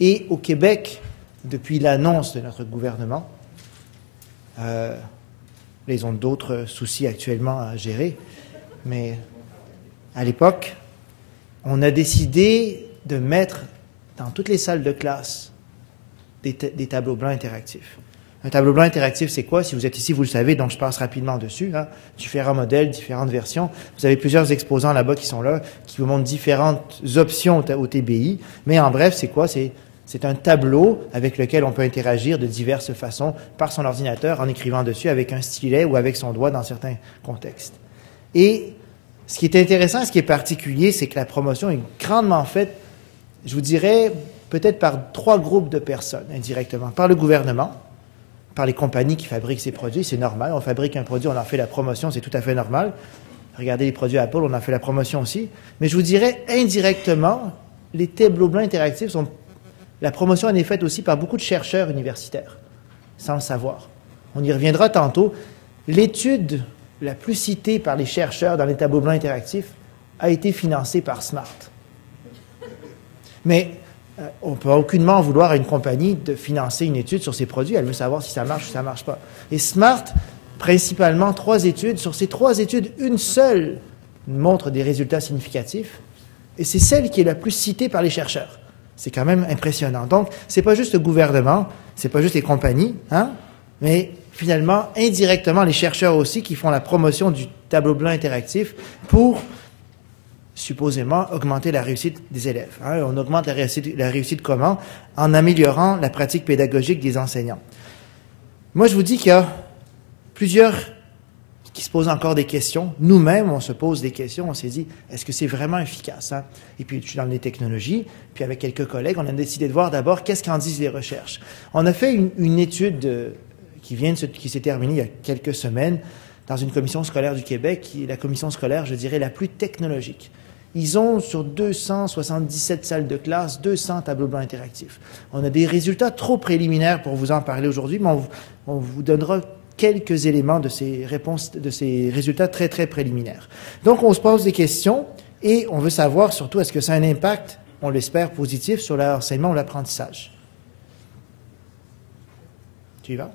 Et au Québec, depuis l'annonce de notre gouvernement, ils ont d'autres soucis actuellement à gérer, mais à l'époque, on a décidé de mettre dans toutes les salles de classe des tableaux blancs interactifs. Un tableau blanc interactif, c'est quoi? Si vous êtes ici, vous le savez, donc je passe rapidement dessus. Différents modèles, différentes versions. Vous avez plusieurs exposants là-bas qui sont là, qui vous montrent différentes options au TBI. Mais en bref, c'est quoi? C'est un tableau avec lequel on peut interagir de diverses façons par son ordinateur en écrivant dessus avec un stylet ou avec son doigt dans certains contextes. Et ce qui est intéressant, ce qui est particulier, c'est que la promotion est grandement faite, je vous dirais, peut-être par 3 groupes de personnes indirectement. Par le gouvernement, par les compagnies qui fabriquent ces produits, c'est normal. On fabrique un produit, on en fait la promotion, c'est tout à fait normal. Regardez les produits Apple, on en fait la promotion aussi. Mais je vous dirais, indirectement, les tableaux blancs interactifs sont... La promotion en est faite aussi par beaucoup de chercheurs universitaires, sans le savoir. On y reviendra tantôt. L'étude la plus citée par les chercheurs dans les tableaux blancs interactifs a été financée par Smart. Mais on ne peut aucunement vouloir à une compagnie de financer une étude sur ses produits. Elle veut savoir si ça marche ou ça ne marche pas. Et Smart, principalement 3 études. Sur ces 3 études, une seule montre des résultats significatifs. Et c'est celle qui est la plus citée par les chercheurs. C'est quand même impressionnant. Donc, ce n'est pas juste le gouvernement, ce n'est pas juste les compagnies, mais finalement, indirectement, les chercheurs aussi qui font la promotion du tableau blanc interactif pour, supposément, augmenter la réussite des élèves. On augmente la réussite comment? En améliorant la pratique pédagogique des enseignants. Moi, je vous dis qu'il y a plusieurs qui se posent encore des questions. Nous-mêmes, on se pose des questions. On s'est dit, est-ce que c'est vraiment efficace? Et puis, je suis dans les technologies. Puis, avec quelques collègues, on a décidé de voir d'abord qu'est-ce qu'en disent les recherches. On a fait une étude qui s'est terminée il y a quelques semaines dans une commission scolaire du Québec, qui est la commission scolaire, je dirais, la plus technologique. Ils ont, sur 277 salles de classe, 200 tableaux blancs interactifs. On a des résultats trop préliminaires pour vous en parler aujourd'hui, mais on vous donnera quelques éléments de ces réponses, de ces résultats très, très préliminaires. Donc, on se pose des questions et on veut savoir surtout, est-ce que ça a un impact, on l'espère, positif sur l'enseignement ou l'apprentissage? Tu y vas?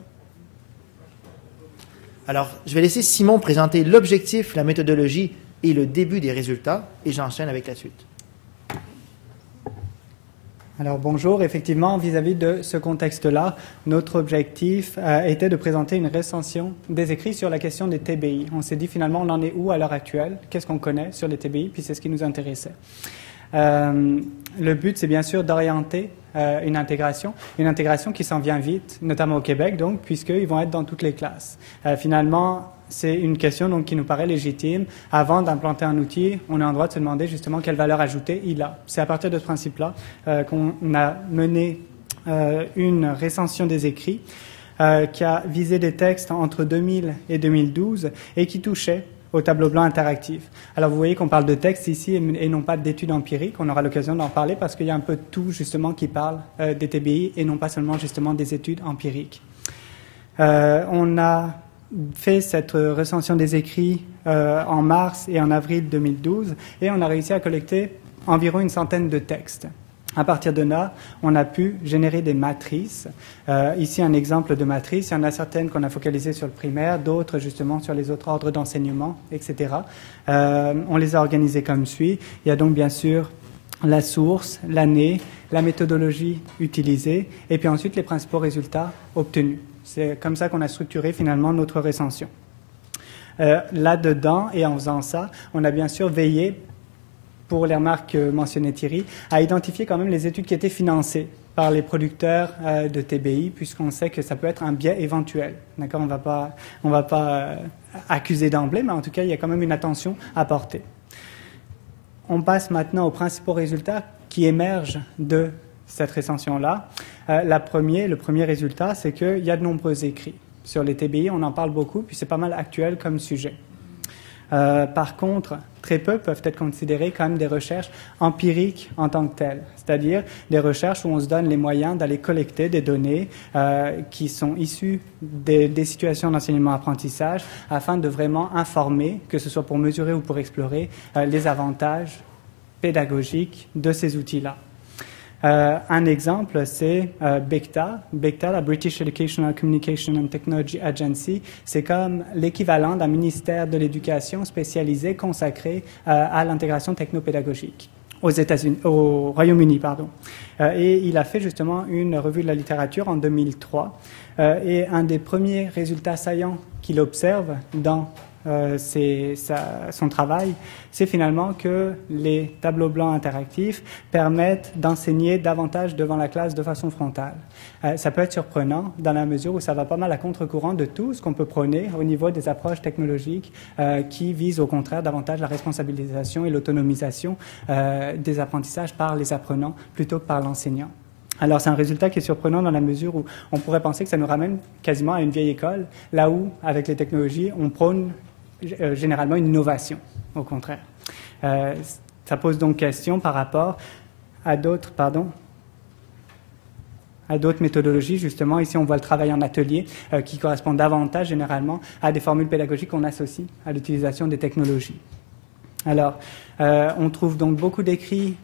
Alors, je vais laisser Simon présenter l'objectif, la méthodologie et le début des résultats, et j'enchaîne avec la suite. Alors bonjour, effectivement, vis-à-vis de ce contexte-là, notre objectif était de présenter une recension des écrits sur la question des TBI. On s'est dit finalement, on en est où à l'heure actuelle? Qu'est-ce qu'on connaît sur les TBI? Puis c'est ce qui nous intéressait. Le but, c'est bien sûr d'orienter une intégration qui s'en vient vite, notamment au Québec, donc, puisqu'ils vont être dans toutes les classes. Finalement, c'est une question donc, qui nous paraît légitime. Avant d'implanter un outil, on est en droit de se demander justement quelle valeur ajoutée il a. C'est à partir de ce principe-là qu'on a mené une recension des écrits qui a visé des textes entre 2000 et 2012 et qui touchait au tableau blanc interactif. Alors, vous voyez qu'on parle de texte ici et non pas d'études empiriques. On aura l'occasion d'en parler parce qu'il y a un peu de tout, justement, qui parle des TBI et non pas seulement, justement, des études empiriques. On a fait cette recension des écrits en mars et en avril 2012 et on a réussi à collecter environ une centaine de textes. À partir de là, on a pu générer des matrices. Ici, un exemple de matrice. Il y en a certaines qu'on a focalisées sur le primaire, d'autres justement sur les autres ordres d'enseignement, etc. On les a organisées comme suit. Il y a donc bien sûr la source, l'année, la méthodologie utilisée et puis ensuite les principaux résultats obtenus. C'est comme ça qu'on a structuré finalement notre recension. Là-dedans, et en faisant ça, on a bien sûr veillé, pour les remarques que mentionnait Thierry, à identifier quand même les études qui étaient financées par les producteurs de TBI, puisqu'on sait que ça peut être un biais éventuel. D'accord? On va pas accuser d'emblée, mais en tout cas, il y a quand même une attention à porter. On passe maintenant aux principaux résultats qui émergent de cette recension-là. Le premier résultat, c'est qu'il y a de nombreux écrits. Sur les TBI, on en parle beaucoup, puis c'est pas mal actuel comme sujet. Par contre, très peu peuvent être considérés comme des recherches empiriques en tant que telles, c'est-à-dire des recherches où on se donne les moyens d'aller collecter des données qui sont issues des situations d'enseignement-apprentissage afin de vraiment informer, que ce soit pour mesurer ou pour explorer, les avantages pédagogiques de ces outils-là. Un exemple, c'est BECTA. BECTA, la British Educational Communication and Technology Agency, c'est comme l'équivalent d'un ministère de l'éducation spécialisé consacré à l'intégration technopédagogique au Royaume-Uni, pardon. Et il a fait justement une revue de la littérature en 2003. Et un des premiers résultats saillants qu'il observe dans son travail, c'est finalement que les tableaux blancs interactifs permettent d'enseigner davantage devant la classe de façon frontale. Ça peut être surprenant dans la mesure où ça va pas mal à contre-courant de tout ce qu'on peut prôner au niveau des approches technologiques qui visent au contraire davantage la responsabilisation et l'autonomisation des apprentissages par les apprenants plutôt que par l'enseignant. Alors, c'est un résultat qui est surprenant dans la mesure où on pourrait penser que ça nous ramène quasiment à une vieille école, là où, avec les technologies, on prône généralement une innovation, au contraire. Ça pose donc question par rapport à d'autres méthodologies. Justement, ici, on voit le travail en atelier qui correspond davantage, généralement, à des formules pédagogiques qu'on associe à l'utilisation des technologies. Alors, on trouve donc beaucoup d'écrits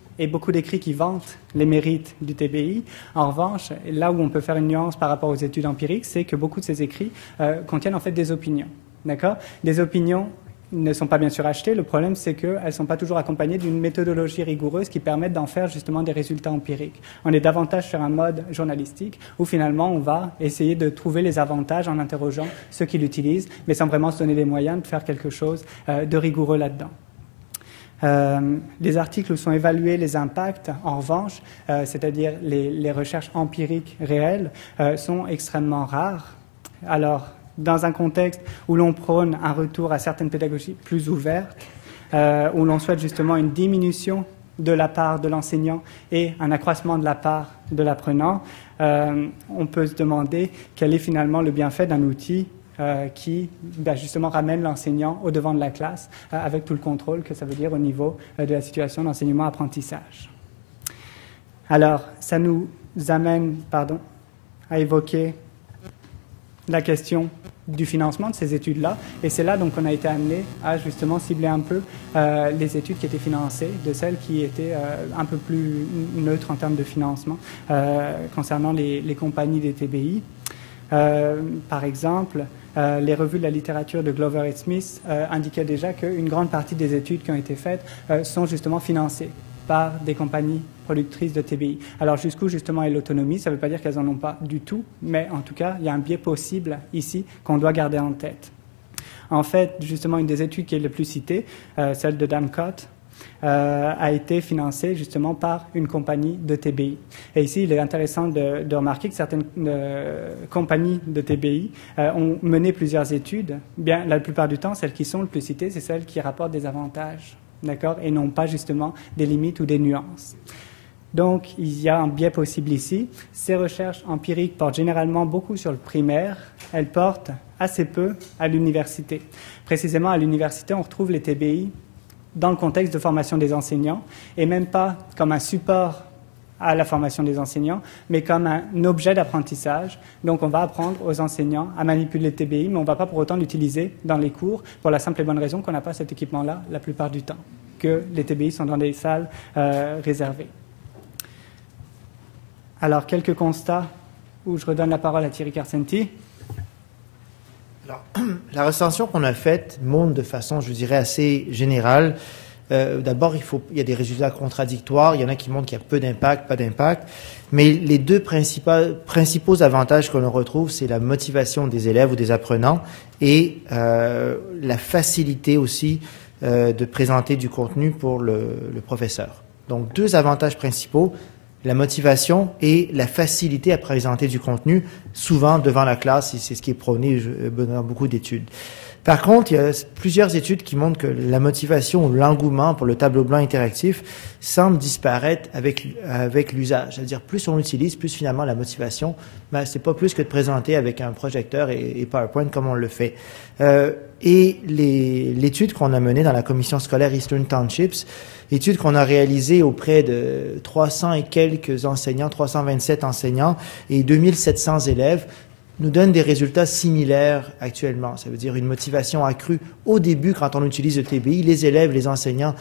qui vantent les mérites du TBI. En revanche, là où on peut faire une nuance par rapport aux études empiriques, c'est que beaucoup de ces écrits contiennent en fait des opinions. D'accord ? Des opinions ne sont pas bien sûr achetées. Le problème, c'est qu'elles ne sont pas toujours accompagnées d'une méthodologie rigoureuse qui permette d'en faire justement des résultats empiriques. On est davantage sur un mode journalistique où finalement on va essayer de trouver les avantages en interrogeant ceux qui l'utilisent, mais sans vraiment se donner les moyens de faire quelque chose de rigoureux là-dedans. Les articles où sont évalués les impacts, en revanche, c'est-à-dire les recherches empiriques réelles, sont extrêmement rares. Alors, dans un contexte où l'on prône un retour à certaines pédagogies plus ouvertes, où l'on souhaite justement une diminution de la part de l'enseignant et un accroissement de la part de l'apprenant, on peut se demander quel est finalement le bienfait d'un outil qui justement ramène l'enseignant au devant de la classe avec tout le contrôle que ça veut dire au niveau de la situation d'enseignement-apprentissage. Alors, ça nous amène à évoquer la question du financement de ces études-là. Et c'est là donc qu'on a été amené à justement cibler un peu les études qui étaient financées, de celles qui étaient un peu plus neutres en termes de financement concernant les compagnies des TBI. Par exemple, les revues de la littérature de Glover et Smith indiquaient déjà qu'une grande partie des études qui ont été faites sont justement financées par des compagnies productrices de TBI. Alors jusqu'où justement est l'autonomie? Ça ne veut pas dire qu'elles n'en ont pas du tout, mais en tout cas, il y a un biais possible ici qu'on doit garder en tête. En fait, justement, une des études qui est le plus citée, celle de Damcott, a été financée justement par une compagnie de TBI. Et ici, il est intéressant de remarquer que certaines compagnies de TBI ont mené plusieurs études. Bien, la plupart du temps, celles qui sont le plus citées, c'est celles qui rapportent des avantages, d'accord, et non pas justement des limites ou des nuances. Donc, il y a un biais possible ici. Ces recherches empiriques portent généralement beaucoup sur le primaire. Elles portent assez peu à l'université. Précisément, à l'université, on retrouve les TBI dans le contexte de formation des enseignants, et même pas comme un support à la formation des enseignants, mais comme un objet d'apprentissage. Donc, on va apprendre aux enseignants à manipuler le TBI, mais on ne va pas pour autant l'utiliser dans les cours, pour la simple et bonne raison qu'on n'a pas cet équipement-là la plupart du temps, que les TBI sont dans des salles réservées. Alors, quelques constats où je redonne la parole à Thierry Carcenti. Alors, la recension qu'on a faite montre de façon, je dirais, assez générale. D'abord, il y a des résultats contradictoires. Il y en a qui montrent qu'il y a peu d'impact, pas d'impact. Mais les deux principaux avantages que l'on retrouve, c'est la motivation des élèves ou des apprenants et la facilité aussi de présenter du contenu pour le professeur. Donc, deux avantages principaux. La motivation et la facilité à présenter du contenu, souvent devant la classe, et c'est ce qui est prôné dans beaucoup d'études. Par contre, il y a plusieurs études qui montrent que la motivation ou l'engouement pour le tableau blanc interactif semble disparaître avec l'usage. C'est-à-dire, plus on l'utilise, plus finalement la motivation, c'est pas plus que de présenter avec un projecteur et PowerPoint comme on le fait. Et l'étude qu'on a menée dans la commission scolaire Eastern Townships, étude qu'on a réalisée auprès de 300 et quelques enseignants, 327 enseignants et 2700 élèves, nous donne des résultats similaires actuellement. Ça veut dire une motivation accrue au début quand on utilise le TBI. Les élèves, les enseignants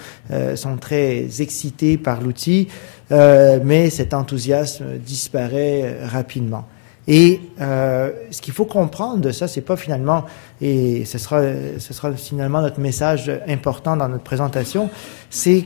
sont très excités par l'outil, mais cet enthousiasme disparaît rapidement. Et ce qu'il faut comprendre de ça, c'est pas finalement, et ce sera finalement notre message important dans notre présentation, c'est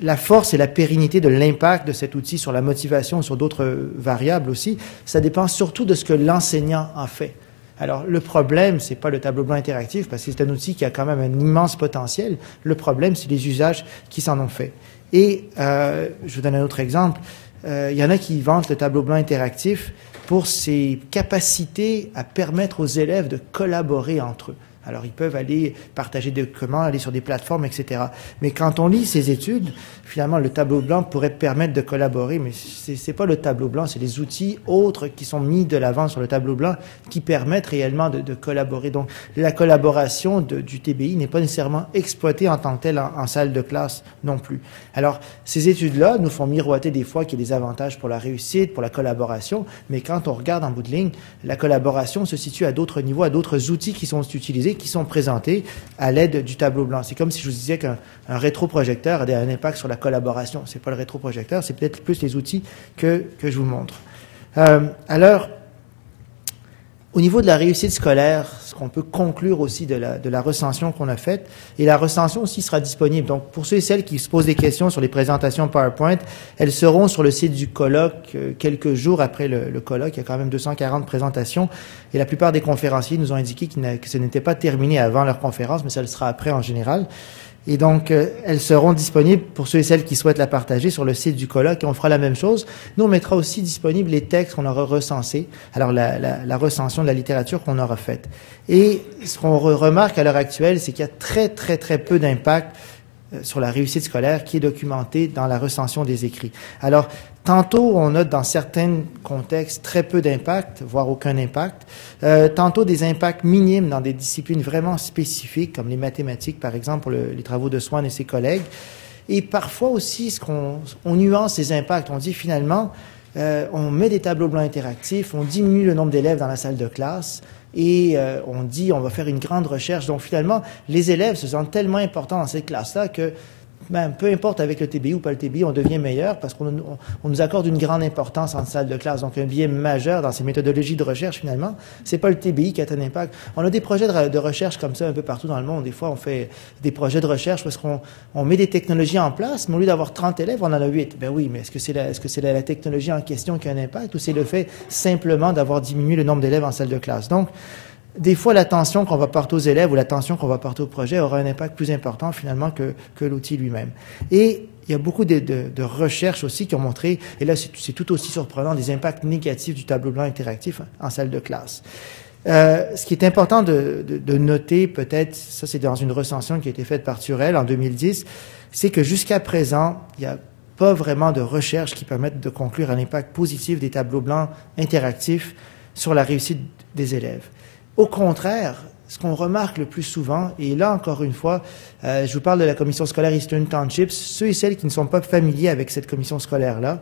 la force et la pérennité de l'impact de cet outil sur la motivation, sur d'autres variables aussi, ça dépend surtout de ce que l'enseignant en fait. Alors, le problème, c'est pas le tableau blanc interactif, parce que c'est un outil qui a quand même un immense potentiel. Le problème, c'est les usages qui s'en ont fait. Et je vous donne un autre exemple. Il y en a qui vantent le tableau blanc interactif pour ses capacités à permettre aux élèves de collaborer entre eux. Alors, ils peuvent aller partager des documents, aller sur des plateformes, etc. Mais quand on lit ces études, finalement, le tableau blanc pourrait permettre de collaborer, mais c'est pas le tableau blanc, c'est les outils autres qui sont mis de l'avant sur le tableau blanc qui permettent réellement de collaborer. Donc, la collaboration du TBI n'est pas nécessairement exploitée en tant que telle en salle de classe non plus. Alors, ces études-là nous font miroiter des fois qu'il y a des avantages pour la réussite, pour la collaboration, mais quand on regarde en bout de ligne, la collaboration se situe à d'autres niveaux, à d'autres outils qui sont utilisés, qui sont présentés à l'aide du tableau blanc. C'est comme si je vous disais qu'un rétroprojecteur a un impact sur la collaboration. C'est pas le rétroprojecteur, c'est peut-être plus les outils que je vous montre. Alors, au niveau de la réussite scolaire, ce qu'on peut conclure aussi de la recension qu'on a faite, et la recension aussi sera disponible. Donc, pour ceux et celles qui se posent des questions sur les présentations PowerPoint, elles seront sur le site du colloque quelques jours après le colloque. Il y a quand même 240 présentations, et la plupart des conférenciers nous ont indiqué que ce n'était pas terminé avant leur conférence, mais ça le sera après en général. Et donc, elles seront disponibles pour ceux et celles qui souhaitent la partager sur le site du colloque. Et on fera la même chose. Nous, on mettra aussi disponibles les textes qu'on aura recensés, alors la recension de la littérature qu'on aura faite. Et ce qu'on remarque à l'heure actuelle, c'est qu'il y a très, très, très peu d'impact sur la réussite scolaire qui est documenté dans la recension des écrits. Alors, tantôt, on note dans certains contextes très peu d'impact, voire aucun impact. Tantôt, des impacts minimes dans des disciplines vraiment spécifiques, comme les mathématiques, par exemple, pour les travaux de Swan et ses collègues. Et parfois aussi, on nuance ces impacts. On dit finalement, on met des tableaux blancs interactifs, on diminue le nombre d'élèves dans la salle de classe, et on dit on va faire une grande recherche. Donc finalement, les élèves se sentent tellement importants dans cette classe-là que peu importe avec le TBI ou pas le TBI, on devient meilleur parce qu'on nous accorde une grande importance en salle de classe. Donc un biais majeur dans ces méthodologies de recherche finalement, c'est pas le TBI qui a un impact. On a des projets de recherche comme ça un peu partout dans le monde. Des fois, on fait des projets de recherche parce qu'on met des technologies en place, mais au lieu d'avoir 30 élèves, on en a 8. Ben oui, mais est-ce que c'est la technologie en question qui a un impact ou c'est le fait simplement d'avoir diminué le nombre d'élèves en salle de classe? Donc, des fois, l'attention qu'on va porter aux élèves ou l'attention qu'on va porter au projet aura un impact plus important finalement que l'outil lui-même. Et il y a beaucoup de recherches aussi qui ont montré, et là c'est tout aussi surprenant, des impacts négatifs du tableau blanc interactif en salle de classe. Ce qui est important de noter peut-être, ça c'est dans une recension qui a été faite par Turel en 2010, c'est que jusqu'à présent, il n'y a pas vraiment de recherches qui permettent de conclure un impact positif des tableaux blancs interactifs sur la réussite des élèves. Au contraire, ce qu'on remarque le plus souvent, et là encore une fois, je vous parle de la commission scolaire Eastern Townships, ceux et celles qui ne sont pas familiers avec cette commission scolaire-là,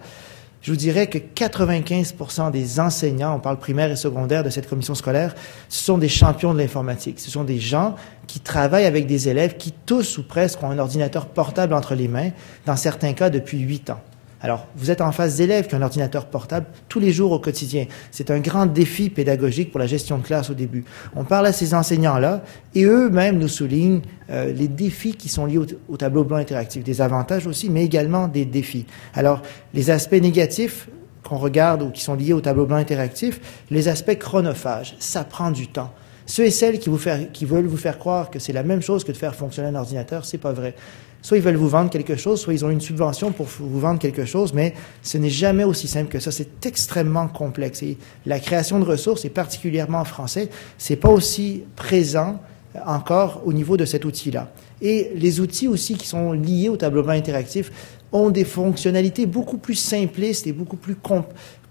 je vous dirais que 95% des enseignants, on parle primaire et secondaire de cette commission scolaire, ce sont des champions de l'informatique. Ce sont des gens qui travaillent avec des élèves qui tous ou presque ont un ordinateur portable entre les mains, dans certains cas depuis 8 ans. Alors, vous êtes en face d'élèves qui ont un ordinateur portable tous les jours au quotidien. C'est un grand défi pédagogique pour la gestion de classe au début. On parle à ces enseignants-là et eux-mêmes nous soulignent les défis qui sont liés au tableau blanc interactif, des avantages aussi, mais également des défis. Alors, les aspects négatifs qu'on regarde ou qui sont liés au tableau blanc interactif, les aspects chronophages, ça prend du temps. Ceux et celles qui veulent vous faire croire que c'est la même chose que de faire fonctionner un ordinateur, c'est pas vrai. Soit ils veulent vous vendre quelque chose, soit ils ont une subvention pour vous vendre quelque chose, mais ce n'est jamais aussi simple que ça. C'est extrêmement complexe. Et la création de ressources, et particulièrement en français, c'est pas aussi présent encore au niveau de cet outil-là. Et les outils aussi qui sont liés au tableau blanc interactif ont des fonctionnalités beaucoup plus simplistes et beaucoup plus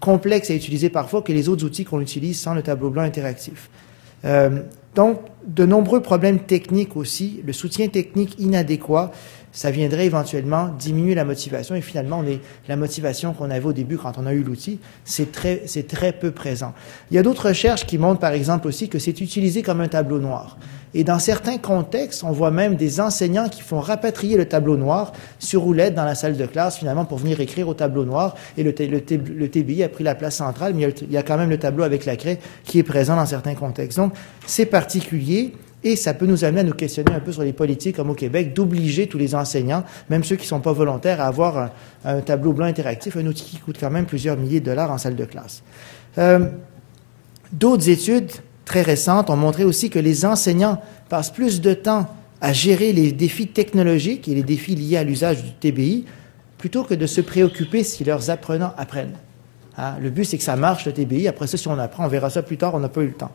complexes à utiliser parfois que les autres outils qu'on utilise sans le tableau blanc interactif. Donc, de nombreux problèmes techniques aussi, le soutien technique inadéquat, ça viendrait éventuellement diminuer la motivation. Et finalement, la motivation qu'on avait au début quand on a eu l'outil, c'est très peu présent. Il y a d'autres recherches qui montrent, par exemple, aussi que c'est utilisé comme un tableau noir. Et dans certains contextes, on voit même des enseignants qui font rapatrier le tableau noir sur roulette dans la salle de classe, finalement, pour venir écrire au tableau noir. Et le TBI a pris la place centrale, mais il y a quand même le tableau avec la craie qui est présent dans certains contextes. Donc, c'est particulier. Et ça peut nous amener à nous questionner un peu sur les politiques, comme au Québec, d'obliger tous les enseignants, même ceux qui ne sont pas volontaires, à avoir un tableau blanc interactif, un outil qui coûte quand même plusieurs milliers de dollars en salle de classe. D'autres études très récentes ont montré aussi que les enseignants passent plus de temps à gérer les défis technologiques et les défis liés à l'usage du TBI, plutôt que de se préoccuper si leurs apprenants apprennent. Hein? Le but, c'est que ça marche, le TBI. Après ça, si on apprend, on verra ça plus tard, on n'a pas eu le temps.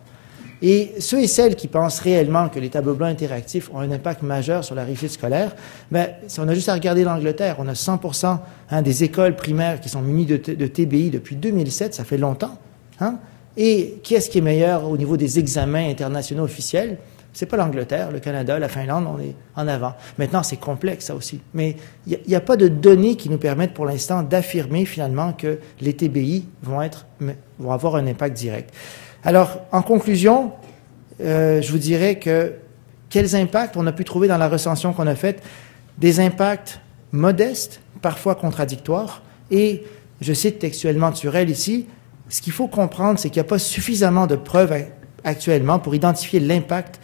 Et ceux et celles qui pensent réellement que les tableaux blancs interactifs ont un impact majeur sur la réussite scolaire, bien, on a juste à regarder l'Angleterre. On a 100% des écoles primaires qui sont munies de TBI depuis 2007, ça fait longtemps. Hein? Et qui est-ce qui est meilleur au niveau des examens internationaux officiels? C'est pas l'Angleterre, le Canada, la Finlande, on est en avant. Maintenant, c'est complexe, ça aussi. Mais il n'y a pas de données qui nous permettent pour l'instant d'affirmer finalement que les TBI vont avoir un impact direct. Alors, en conclusion, je vous dirais que quels impacts on a pu trouver dans la recension qu'on a faite? Des impacts modestes, parfois contradictoires, et je cite textuellement Turrell ici, ce qu'il faut comprendre, c'est qu'il n'y a pas suffisamment de preuves actuellement pour identifier l'impact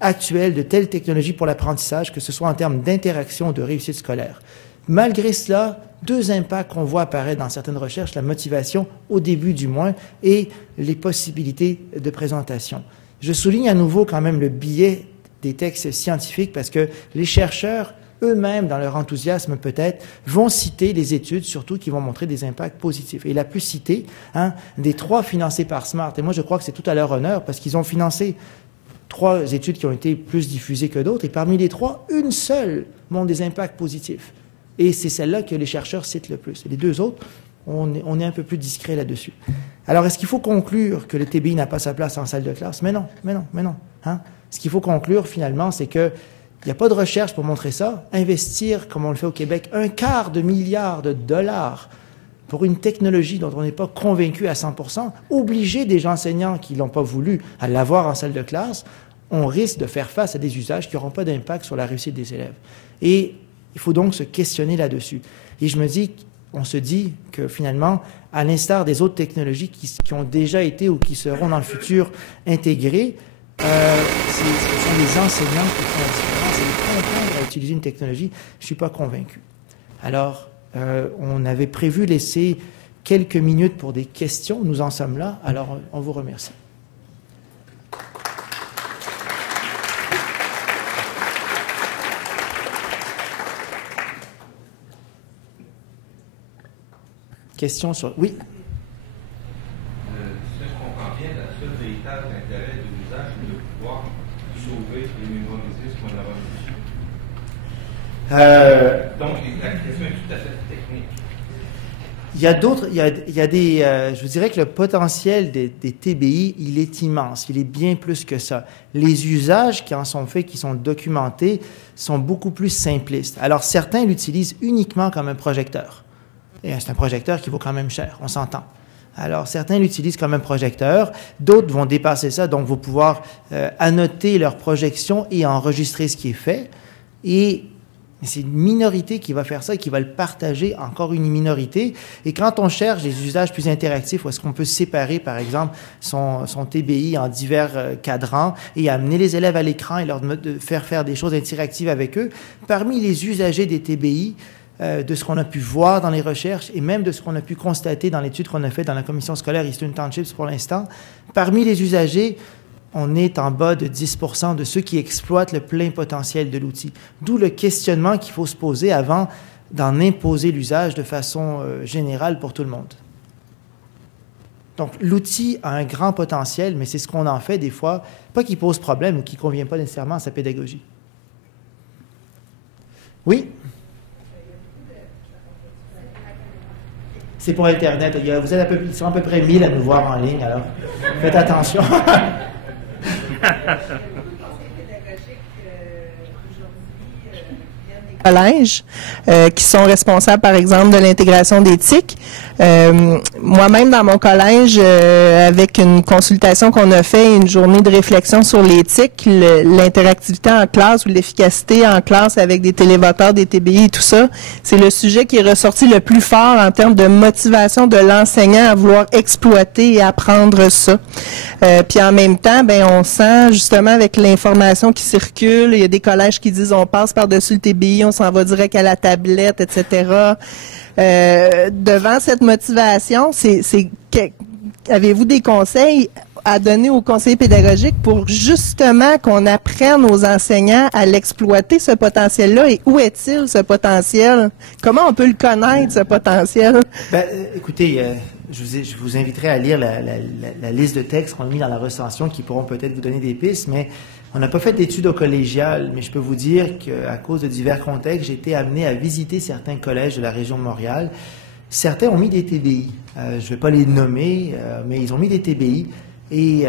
actuel de telle technologie pour l'apprentissage, que ce soit en termes d'interaction ou de réussite scolaire. Malgré cela, deux impacts qu'on voit apparaître dans certaines recherches, la motivation, au début du moins, et les possibilités de présentation. Je souligne à nouveau quand même le biais des textes scientifiques parce que les chercheurs, eux-mêmes, dans leur enthousiasme peut-être, vont citer les études, surtout qui vont montrer des impacts positifs. Et il a pu citer des 3 financés par SMART. Et moi, je crois que c'est tout à leur honneur parce qu'ils ont financé 3 études qui ont été plus diffusées que d'autres. Et parmi les 3, une seule montre des impacts positifs. Et c'est celle-là que les chercheurs citent le plus. Et les 2 autres, on est un peu plus discret là-dessus. Alors, est-ce qu'il faut conclure que le TBI n'a pas sa place en salle de classe? Mais non. Hein? Ce qu'il faut conclure, finalement, c'est qu'il n'y a pas de recherche pour montrer ça. Investir, comme on le fait au Québec, $250 million pour une technologie dont on n'est pas convaincu à 100%, obliger des enseignants qui ne l'ont pas voulu à l'avoir en salle de classe, on risque de faire face à des usages qui n'auront pas d'impact sur la réussite des élèves. Et il faut donc se questionner là-dessus. Et on se dit que finalement, à l'instar des autres technologies qui ont déjà été ou qui seront dans le futur intégrées, ce sont les enseignants qui font la différence et les contraindre à utiliser une technologie. Je ne suis pas convaincu. Alors, on avait prévu laisser quelques minutes pour des questions. Nous en sommes là. Alors, on vous remercie. Question sur... Oui. Si je comprends bien, la seule véritable intérêt de l'usage, c'est de pouvoir sauver et mémoriser ce qu'on a reçu. Donc, la question est tout à fait technique. Il y a d'autres... Il y a des... je vous dirais que le potentiel des TBI, il est immense. Il est bien plus que ça. Les usages qui en sont faits, qui sont documentés, sont beaucoup plus simplistes. Alors, certains l'utilisent uniquement comme un projecteur. Et c'est un projecteur qui vaut quand même cher, on s'entend. Alors, certains l'utilisent comme un projecteur, d'autres vont dépasser ça, donc vont pouvoir annoter leur projection et enregistrer ce qui est fait. Et c'est une minorité qui va faire ça et qui va le partager, encore une minorité. Et quand on cherche des usages plus interactifs, où est-ce qu'on peut séparer, par exemple, son TBI en divers cadrans et amener les élèves à l'écran et leur faire des choses interactives avec eux, parmi les usagers des TBI, de ce qu'on a pu voir dans les recherches et même de ce qu'on a pu constater dans l'étude qu'on a faite dans la commission scolaire Eastern Townships pour l'instant, parmi les usagers, on est en bas de 10% de ceux qui exploitent le plein potentiel de l'outil. D'où le questionnement qu'il faut se poser avant d'en imposer l'usage de façon générale pour tout le monde. Donc, l'outil a un grand potentiel, mais c'est ce qu'on en fait des fois, pas qu'il pose problème ou qui ne convient pas nécessairement à sa pédagogie. Oui? C'est pour Internet. Ils sont à peu près 1000 à nous voir en ligne, alors faites attention. collèges qui sont responsables, par exemple, de l'intégration d'éthique. Moi-même, dans mon collège, avec une consultation qu'on a fait, une journée de réflexion sur l'éthique, l'interactivité en classe ou l'efficacité en classe avec des télévoteurs, des TBI et tout ça, c'est le sujet qui est ressorti le plus fort en termes de motivation de l'enseignant à vouloir exploiter et apprendre ça. Puis en même temps, ben on sent justement avec l'information qui circule, il y a des collèges qui disent on passe par-dessus le TBI, on s'en va direct à la tablette, etc. Devant cette motivation, avez-vous des conseils à donner aux conseillers pédagogiques pour justement qu'on apprenne aux enseignants à l'exploiter, ce potentiel-là, et où est-il, ce potentiel? Comment on peut le connaître, ce potentiel? Ben, écoutez, je vous inviterai à lire la liste de textes qu'on a mis dans la recension qui pourront peut-être vous donner des pistes, mais on n'a pas fait d'études au collégial, mais je peux vous dire qu'à cause de divers contextes, j'ai été amené à visiter certains collèges de la région de Montréal. Certains ont mis des TBI. Je ne vais pas les nommer, mais ils ont mis des TBI. Et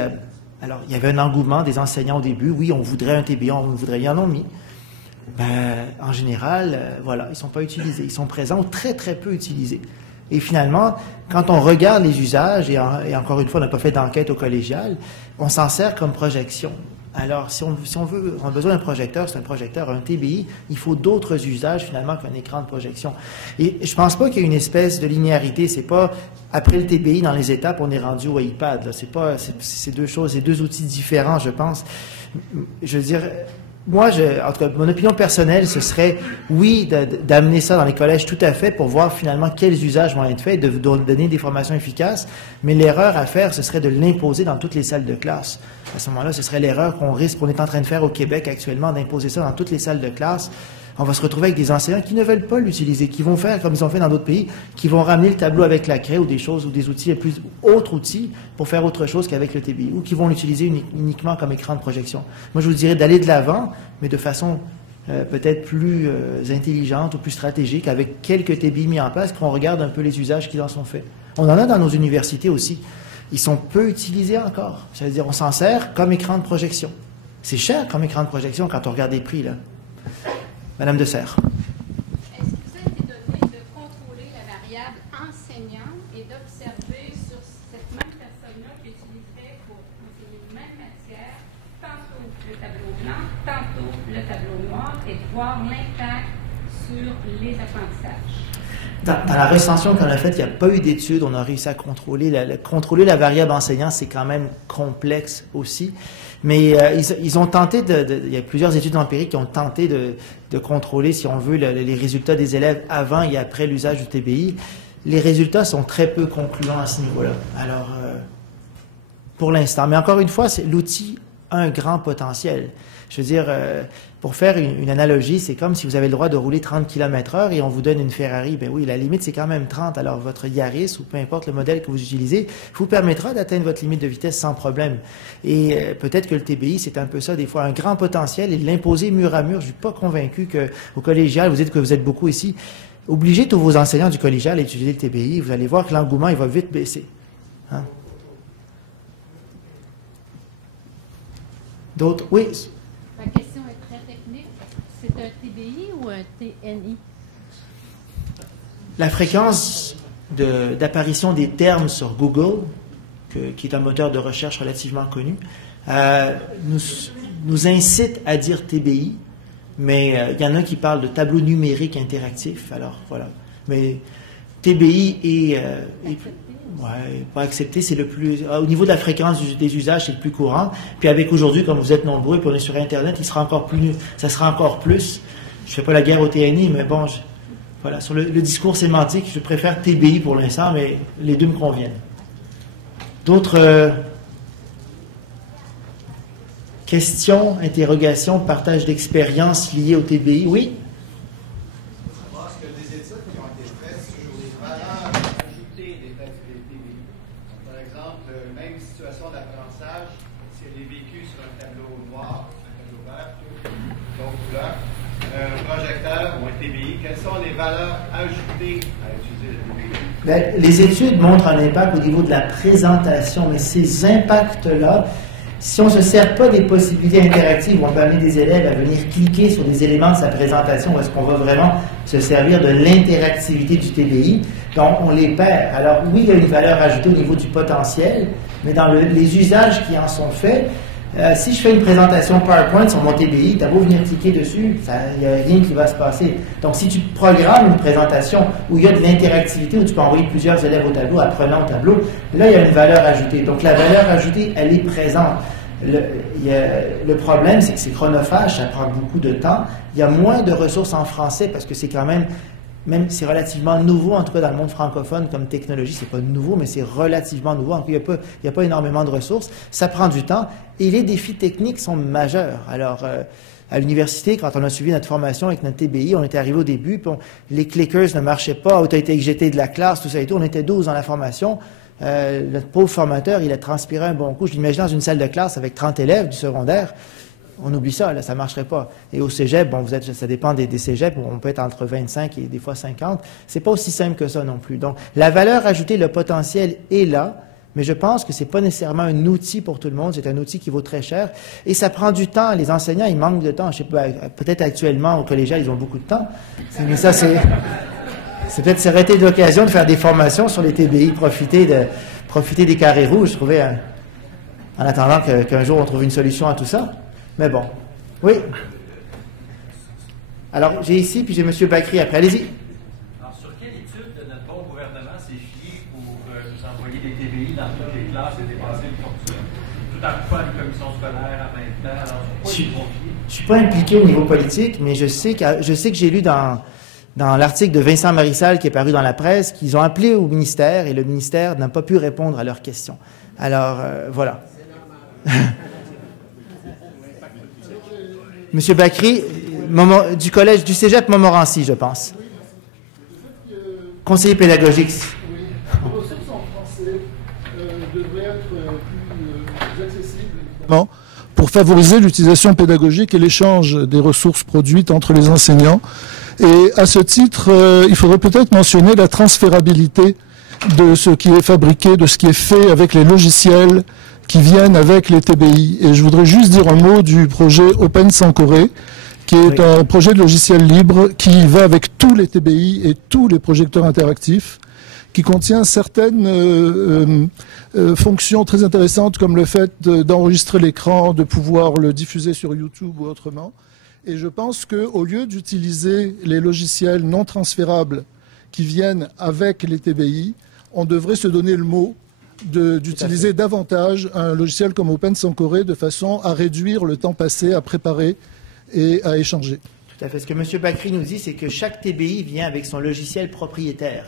alors, il y avait un engouement des enseignants au début. Oui, on voudrait un TBI, on voudrait, ils en ont mis. Ben, en général, voilà, ils ne sont pas utilisés. Ils sont présents ou très, très peu utilisés. Et finalement, quand on regarde les usages, et encore une fois, on n'a pas fait d'enquête au collégial, on s'en sert comme projection. Alors, si on a besoin d'un projecteur, c'est un projecteur, un TBI, il faut d'autres usages finalement qu'un écran de projection. Et je pense pas qu'il y ait une espèce de linéarité. C'est pas après le TBI dans les étapes on est rendu au iPad. C'est deux choses, c'est deux outils différents, je pense. Je veux dire, moi, en tout cas, mon opinion personnelle, ce serait, oui, d'amener ça dans les collèges tout à fait pour voir finalement quels usages vont être faits, de donner des formations efficaces, mais l'erreur à faire, ce serait de l'imposer dans toutes les salles de classe. À ce moment-là, ce serait l'erreur qu'on est en train de faire au Québec actuellement, d'imposer ça dans toutes les salles de classe. On va se retrouver avec des enseignants qui ne veulent pas l'utiliser, qui vont faire comme ils ont fait dans d'autres pays, qui vont ramener le tableau avec la craie ou des choses, ou des outils, autres outils, pour faire autre chose qu'avec le TBI, ou qui vont l'utiliser uniquement comme écran de projection. Moi, je vous dirais d'aller de l'avant, mais de façon peut-être plus intelligente ou plus stratégique, avec quelques TBI mis en place, qu'on regarde un peu les usages qui en sont faits. On en a dans nos universités aussi. Ils sont peu utilisés encore. Ça veut dire on s'en sert comme écran de projection. C'est cher comme écran de projection quand on regarde les prix, là. Madame de Serres. Est-ce que vous avez été donné de contrôler la variable enseignant et d'observer sur cette même personne-là qui utiliserait pour enseigner une même matière, tantôt le tableau blanc, tantôt le tableau noir, et de voir l'impact sur les apprentissages? Dans la recension qu'on a faite, il n'y a pas eu d'études. On a réussi à contrôler la variable enseignant, c'est quand même complexe aussi. Mais ils ont tenté il y a plusieurs études empiriques qui ont tenté de contrôler, si on veut, les résultats des élèves avant et après l'usage du TBI. Les résultats sont très peu concluants à ce niveau-là. Alors, pour l'instant. Mais encore une fois, l'outil a un grand potentiel. Je veux dire, pour faire une analogie, c'est comme si vous avez le droit de rouler 30 km/h et on vous donne une Ferrari. Ben oui, la limite, c'est quand même 30. Alors, votre Yaris, ou peu importe le modèle que vous utilisez, vous permettra d'atteindre votre limite de vitesse sans problème. Et peut-être que le TBI, c'est un peu ça, des fois, un grand potentiel, et de l'imposer mur à mur. Je ne suis pas convaincu qu'au collégial, vous dites que vous êtes beaucoup ici, obligez tous vos enseignants du collégial à utiliser le TBI. Vous allez voir que l'engouement, il va vite baisser. Hein? D'autres? Oui? Ma question est très technique. C'est un TBI ou un TNI? La fréquence d'apparition des termes sur Google, qui est un moteur de recherche relativement connu, nous incite à dire TBI, mais il y en a qui parlent de tableau numérique interactif. Alors, voilà. Mais TBI est pas accepté, c'est le plus... Au niveau de la fréquence des usages, c'est le plus courant. Puis avec aujourd'hui, comme vous êtes nombreux, puis on est sur Internet, ça sera encore plus. Je ne fais pas la guerre au TNI, mais bon, voilà, sur le discours sémantique, je préfère TBI pour l'instant, mais les deux me conviennent. D'autres questions, interrogations, partage d'expériences liées au TBI? Oui? Valeurs ajoutées à utiliser le TBI? Ben, les études montrent un impact au niveau de la présentation, mais ces impacts-là, Si on ne se sert pas des possibilités interactives où on peut amener des élèves à venir cliquer sur des éléments de sa présentation, est-ce qu'on va vraiment se servir de l'interactivité du TBI, donc on les perd. Alors oui, il y a une valeur ajoutée au niveau du potentiel, mais dans les usages qui en sont faits, si je fais une présentation PowerPoint sur mon TBI, tu as beau venir cliquer dessus, il n'y a rien qui va se passer. Donc, si tu programmes une présentation où il y a de l'interactivité, où tu peux envoyer plusieurs élèves au tableau, apprenant au tableau, là, il y a une valeur ajoutée. Donc, la valeur ajoutée, elle est présente. Le problème, c'est que c'est chronophage, ça prend beaucoup de temps. Il y a moins de ressources en français parce que c'est quand même c'est relativement nouveau, en tout cas dans le monde francophone, comme technologie, c'est pas nouveau, mais c'est relativement nouveau. En tout cas, il n'y a pas énormément de ressources. Ça prend du temps et les défis techniques sont majeurs. Alors, à l'université, quand on a suivi notre formation avec notre TBI, on était arrivé au début, puis les clickers ne marchaient pas, tu as été éjecté de la classe, tout ça et tout. On était 12 dans la formation. Notre pauvre formateur, il a transpiré un bon coup. Je l'imagine dans une salle de classe avec 30 élèves du secondaire. On oublie ça, là, ça ne marcherait pas. Et au cégep, bon, ça dépend des cégeps, où on peut être entre 25 et des fois 50. C'est pas aussi simple que ça non plus. Donc, la valeur ajoutée, le potentiel est là, mais je pense que c'est pas nécessairement un outil pour tout le monde. C'est un outil qui vaut très cher. Et ça prend du temps. Les enseignants, ils manquent de temps. Je sais pas, peut-être actuellement, au collégial, ils ont beaucoup de temps. Mais ça, c'est peut-être s'arrêter de l'occasion de faire des formations sur les TBI, profiter des carrés rouges, je trouvais, en attendant qu'un jour on trouve une solution à tout ça. Mais bon. Oui? Alors, j'ai ici, puis j'ai M. Bakri après. Allez-y. Alors, sur quelle étude de notre bon gouvernement s'est fié pour nous envoyer des TBI dans toutes les classes et dépasser le fortune? Tout en coupant les commissions scolaires en même temps. Alors, je ne suis pas impliqué au niveau politique, mais je sais que j'ai lu dans l'article de Vincent Marissal qui est paru dans la presse qu'ils ont appelé au ministère et le ministère n'a pas pu répondre à leurs questions. Alors, voilà. Monsieur Bakri, du collège du cégep Montmorency, je pense. Conseiller pédagogique. Oui, les ressources en français devraient être plus accessibles. Pour favoriser l'utilisation pédagogique et l'échange des ressources produites entre les enseignants. Et à ce titre, il faudrait peut-être mentionner la transférabilité de ce qui est fabriqué, de ce qui est fait avec les logiciels qui viennent avec les TBI. Et je voudrais juste dire un mot du projet Open Sankore, qui est un projet de logiciel libre qui va avec tous les TBI et tous les projecteurs interactifs, qui contient certaines fonctions très intéressantes comme le fait d'enregistrer l'écran, de pouvoir le diffuser sur YouTube ou autrement. Et je pense qu'au lieu d'utiliser les logiciels non transférables qui viennent avec les TBI, on devrait se donner le mot d'utiliser davantage un logiciel comme Open Sankore de façon à réduire le temps passé à préparer et à échanger. Tout à fait. Ce que M. Bakri nous dit, c'est que chaque TBI vient avec son logiciel propriétaire.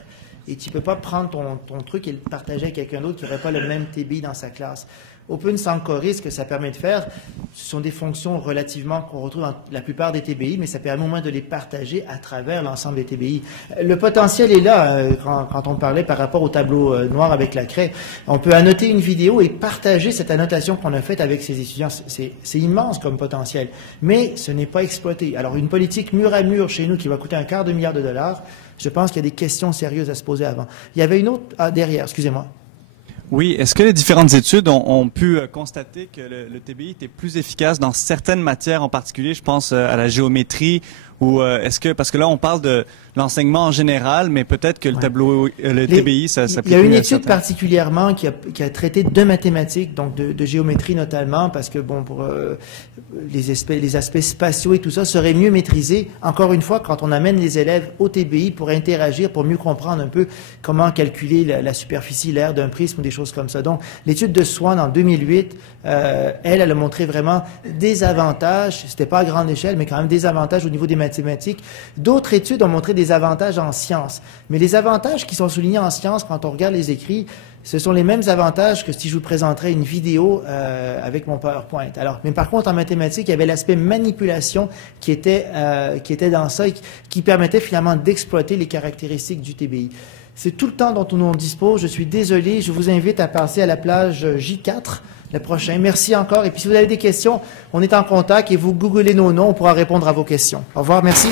Et tu ne peux pas prendre ton truc et le partager avec quelqu'un d'autre qui n'aurait pas le même TBI dans sa classe. Open Sankore, ce que ça permet de faire, ce sont des fonctions relativement qu'on retrouve dans la plupart des TBI, mais ça permet au moins de les partager à travers l'ensemble des TBI. Le potentiel est là, quand on parlait par rapport au tableau noir avec la craie. On peut annoter une vidéo et partager cette annotation qu'on a faite avec ses étudiants. C'est immense comme potentiel, mais ce n'est pas exploité. Alors, une politique mur à mur chez nous qui va coûter $250 million, je pense qu'il y a des questions sérieuses à se poser avant. Il y avait une autre derrière, excusez-moi. Oui, est-ce que les différentes études ont pu constater que le TBI était plus efficace dans certaines matières en particulier, je pense à la géométrie, ou est-ce que, parce que là on parle de l'enseignement en général, mais peut-être que le TBI, ça s'applique. Il y a une étude particulièrement qui a traité de mathématiques, donc de géométrie notamment, parce que bon, pour les aspects spatiaux et tout ça serait mieux maîtrisé, encore une fois, quand on amène les élèves au TBI pour interagir, pour mieux comprendre un peu comment calculer la superficie, l'aire d'un prisme ou des choses comme ça. Donc, l'étude de Swan en 2008, elle a montré vraiment des avantages, c'était pas à grande échelle, mais quand même des avantages au niveau des mathématiques. D'autres études ont montré des avantages en sciences. Mais les avantages qui sont soulignés en sciences, quand on regarde les écrits, ce sont les mêmes avantages que si je vous présenterais une vidéo avec mon PowerPoint. Alors, mais par contre, en mathématiques, il y avait l'aspect manipulation qui était dans ça et qui permettait finalement d'exploiter les caractéristiques du TBI. C'est tout le temps dont on dispose. Je suis désolé. Je vous invite à passer à la plage J4, le prochain. Merci encore. Et puis, si vous avez des questions, on est en contact et vous googlez nos noms. On pourra répondre à vos questions. Au revoir. Merci.